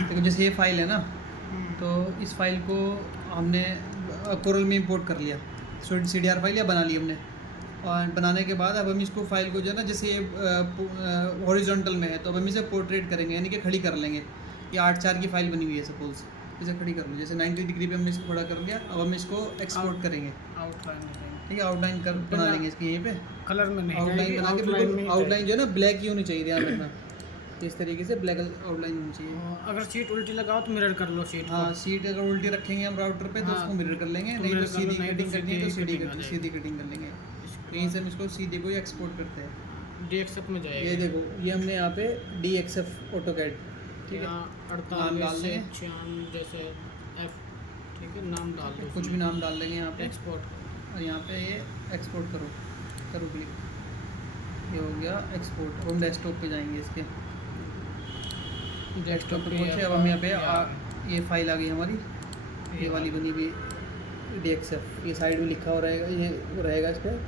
देखो जैसे ये फाइल है ना, तो इस फाइल को हमने कोरल में इंपोर्ट कर लिया, CDR फाइल या बना ली हमने। और बनाने के बाद अब हम इसको फाइल को जो है ना, जैसे हॉरिजॉन्टल में है तो अब हम इसे पोर्ट्रेट करेंगे, यानी कि खड़ी कर लेंगे। ये 8:4 की फाइल बनी हुई है, सपोज इसे खड़ी कर लो, जैसे 90 डिग्री पे हमने इसको खड़ा कर लिया। अब हम इसको एक्सपोर्ट करेंगे, आउटलाइन ठीक है, आउटलाइन कर बना लेंगे इसकी यहीं पे। कलर में नहीं आउटलाइन बना के आउटलाइन में बिल्कुल, आउटलाइन जो है ना ब्लैक ही होनी चाहिए, ध्यान रखना। इस तरीके से ब्लैक आउटलाइन होनी चाहिए। अगर सीट उल्टी लगाओ तो मिरर कर लो सीट हाँ, सीट अगर उल्टी रखेंगे हम राउटर पे तो उसको मिरर कर लेंगे, नहीं तो सीधी कटिंग करनी है तो सीधी कटिंग कर लेंगे। यहीं से हम इसको सीधे को एक्सपोर्ट करते हैं, DXF में जाएगा। ये देखो ये हमने यहाँ पे DXF AutoCAD, ठीक है, नाम डाल देंगे जैसे F, ठीक है, नाम डाल दो, कुछ भी नाम डाल देंगे यहाँ पे, एक्सपोर्ट। और यहाँ पे ये एक्सपोर्ट करो क्लिक, ये हो गया एक्सपोर्ट। हम डेस्कटॉप पे जाएंगे, इसके डेस्कटॉप पे पहुँचे। अब हम यहाँ पे ये फाइल आ गई हमारी, ये वाली बनी हुई DXF, ये साइड में लिखा हो रहेगा, ये रहेगा इस पर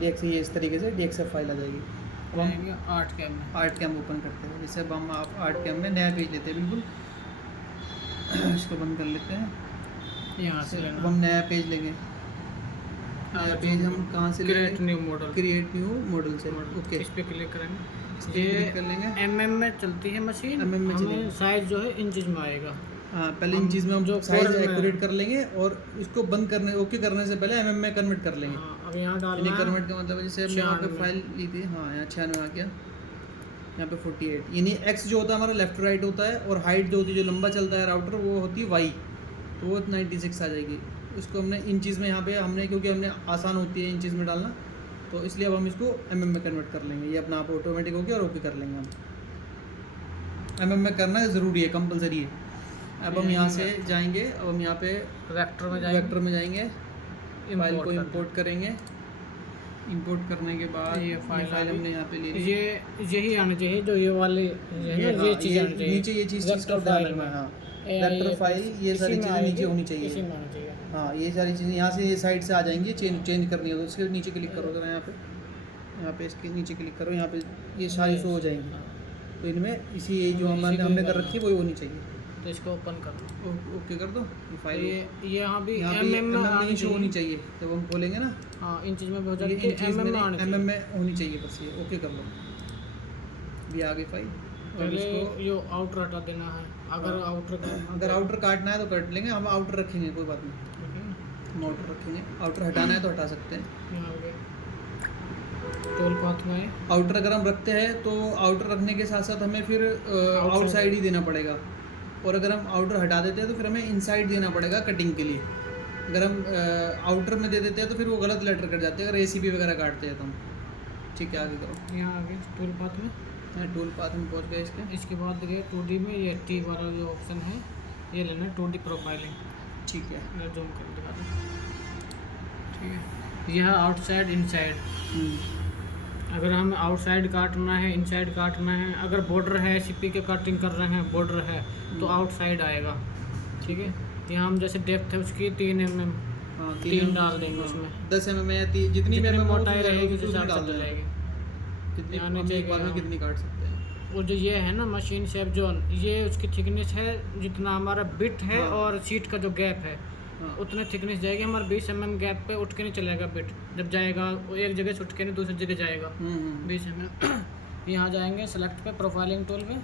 DXF, ये इस तरीके से DXF फाइल आ जाएगी। अब हम आर्ट कैम ओपन करते हैं। जैसे अब हम आर्ट कैम में नया पेज लेते हैं, बिल्कुल इसको बंद कर लेते हैं यहाँ से। अब हम नया पेज लेंगे। नया पेज हम कहाँ से लेंगे? क्रिएट न्यू मॉडल से। ओके, इस पे क्लिक करेंगे, क्लिक कर लेंगे। MM में चलती है मशीन, MM में चलेगी। साइज जो है इंचेज में आएगा। हाँ, पहले इन चीज़ में हम जो साइज कोड में एक्यूरेट कर लेंगे और इसको बंद करने, ओके करने से पहले MM में कन्वर्ट कर लेंगे। अब यहाँ डालना यानी है कन्वर्ट का मतलब जैसे हमने यहाँ पे 96 फाइल ली थी, हाँ यहाँ 96 आ गया, यहाँ पे 48। यानी X जो होता है हमारा लेफ्ट राइट होता है, और हाइट जो होती है, जो लंबा चलता है राउटर, वो होती है Y, तो वो 96 आ जाएगी। उसको हमने इन चीज़ में यहाँ पे हमने, क्योंकि हमने आसान होती है इन चीज़ में डालना, तो इसलिए अब हम इसको MM में कन्वर्ट कर लेंगे। ये अपना आप ऑटोमेटिक हो गया और ओके कर लेंगे हम। MM में करना ज़रूरी है, कंपलसरी है। अब हम यहाँ से जाएंगे, अब हम यहाँ पे वेक्टर में जाएंगे, फाइल को इंपोर्ट करेंगे। इंपोर्ट करने के बाद ये फाइल हमने यहाँ पे ले ली, यही आना चाहिए जो ये वाले ये चीज़ आनी चाहिए नीचे, ये चीज़ का ध्यान रखना है। हाँ, वेक्टर फाइल, ये सारी चीज़ें नीचे होनी चाहिए। हाँ, ये सारी चीज़ें यहाँ से, ये साइड से आ जाएंगी। चेंज करनी है तो उसके नीचे क्लिक करो जरा, यहाँ पे इसके नीचे क्लिक करो, यहाँ पे ये सारी शो हो जाएंगी। तो इनमें इसी ये जो हमने कर रखी है वही होनी चाहिए। तो इसको ओपन कर दो, ओके कर दो। ये फाइल ये यहाँ भी MM में शो होनी चाहिए, जब हम खोलेंगे ना। हाँ, इन चीज़ में हो जाती है, MM में होनी चाहिए, बस ये ओके कर लो। ये आ गई फाइल। पहले ये आउटर हटा देना है। अगर आउटर काटना है तो काट लेंगे, हम आउटर रखेंगे, कोई बात नहीं, हम आउटर रखेंगे। आउटर हटाना है तो हटा सकते हैं। टूल पाथ में आउटर अगर हम रखते हैं तो आउटर रखने के साथ साथ हमें फिर आउटसाइड ही देना पड़ेगा, और अगर हम आउटर हटा देते हैं तो फिर हमें इनसाइड देना पड़ेगा कटिंग के लिए। अगर हम आउटर में दे देते हैं तो फिर वो गलत लेटर कट जाते हैं, अगर ACP वगैरह काटते हैं तो हम। ठीक है, आगे करो। यहाँ आगे टूल पाथ में, टूल पाथ में पहुँच गए इसके बाद देखिए 2D में ये T वाला जो ऑप्शन है, ये लेना है 2D प्रोफाइलिंग। ठीक है, मैं जूम कर दिखा दूँ। ठीक है, यह आउटसाइड इनसाइड। अगर हम आउटसाइड काटना है, इनसाइड काटना है, अगर बॉर्डर है, CP के कटिंग कर रहे हैं, बॉर्डर है तो आउटसाइड आएगा। ठीक है, यहाँ हम जैसे डेप्थ है उसकी 3 mm, 3 डाल देंगे उसमें। 10 mm या जितनी मोटाई रहेगी उस हिसाब से डलेगी। कितनी काट सकते हैं। और जो ये है ना मशीन शेप जोन, ये उसकी थिकनेस है जितना हमारा बिट है, और सीट का जो गैप है उतने थिकनेस जाएगी। हमारा 20 mm गैप पे उठ के नहीं चलेगा बिट, जब जाएगा वो एक जगह से उठ के नहीं दूसरी जगह जाएगा। 20 mm यहाँ जाएंगे सेलेक्ट पे, प्रोफाइलिंग टूल पे,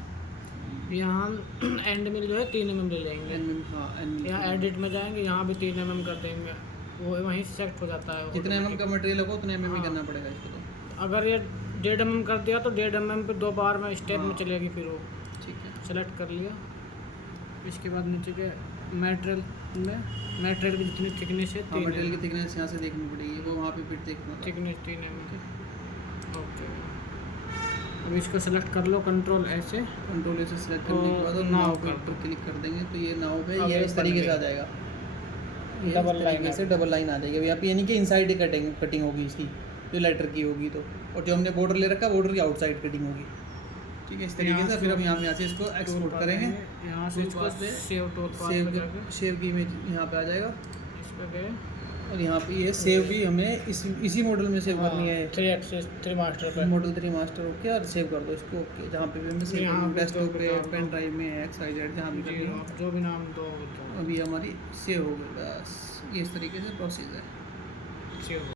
यहाँ हम एंड मिल जो है 3 mm ले जाएंगे। यहाँ एडिट में जाएंगे, यहाँ भी 3 mm कर देंगे, वो वहीं सेलेक्ट हो जाता है। जितने mm का मटेरियल होगा उतने mm ही करना पड़ेगा इसको। तो अगर ये 1.5 mm कर दिया तो 1.5 mm पे 2 बार में स्टेप में चलेगी फिर वो। ठीक है, सेलेक्ट कर लिया। इसके बाद नीचे के मटेरियल की जितनी थिकनेस है, मटेरियल की थिकनेस यहाँ से देखनी पड़ेगी, वो वहाँ पे फिर देखना थिकनेस 3 mm की। ओके, अब इसको सेलेक्ट कर लो, कंट्रोल ऐसे सेलेक्ट करने के बाद नाव पर क्लिक कर देंगे तो ये नाव पे ये इस तरीके से आ जाएगा। डबल लाइन से डबल लाइन आ जाएगी यहाँ पे, यानी कि इनसाइड कटिंग होगी इसकी, जो लेटर की होगी तो, और जो हमने बॉर्डर ले रखा बॉर्डर की आउटसाइड कटिंग होगी। ठीक है, इस तरीके से फिर हम यहाँ से इसको एक्सपोर्ट करेंगे। यहाँ से इसको सेव की इमेज यहाँ पे आ जाएगा। इस पर गए, और यहाँ पे ये सेव भी हमें इसी मॉडल में सेव करनी है। 3 एक्सेस 3 मास्टर पे मॉडल 3 मास्टर ओके और सेव कर दो इसको ओके, जहाँ पे भी हमें सेव यहाँ करना पे डेस्कटॉप जो पे, भी नाम पेन हो। ड्राइव में, एक्स वाई जेड जहाँ भी जी करनी हो। आप जो भी नाम दो वो दो अभी हमारी सेव हो गई, बस ये इस तरीके से प्रोसेस है। सेव